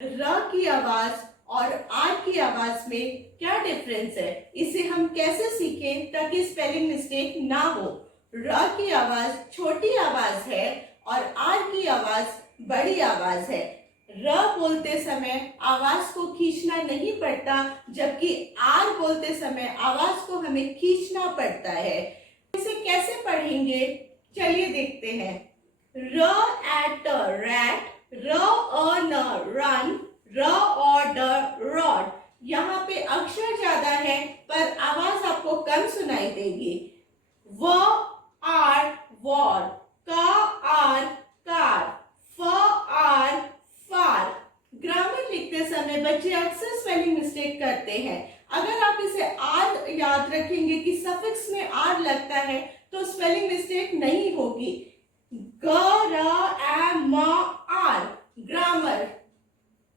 र की आवाज और आर की आवाज में क्या डिफरेंस है, इसे हम कैसे सीखें ताकि स्पेलिंग मिस्टेक ना हो। र की आवाज छोटी आवाज है और आर की आवाज बड़ी आवाज है। र बोलते समय आवाज को खींचना नहीं पड़ता, जबकि आर बोलते समय आवाज को हमें खींचना पड़ता है। इसे कैसे पढ़ेंगे, चलिए देखते हैं। र एट रैट, र अ न रन, र और ड रॉड। यहाँ पे अक्षर ज्यादा है पर आवाज आपको कम सुनाई देगी। व आर वॉर, का आर कार, फ आर फार। ग्रामर लिखते समय बच्चे अक्सर स्पेलिंग मिस्टेक करते हैं। अगर आप इसे आर याद रखेंगे कि सफिक्स में आर लगता है तो स्पेलिंग मिस्टेक नहीं होगी। ग र ए म आर, ग्रामर।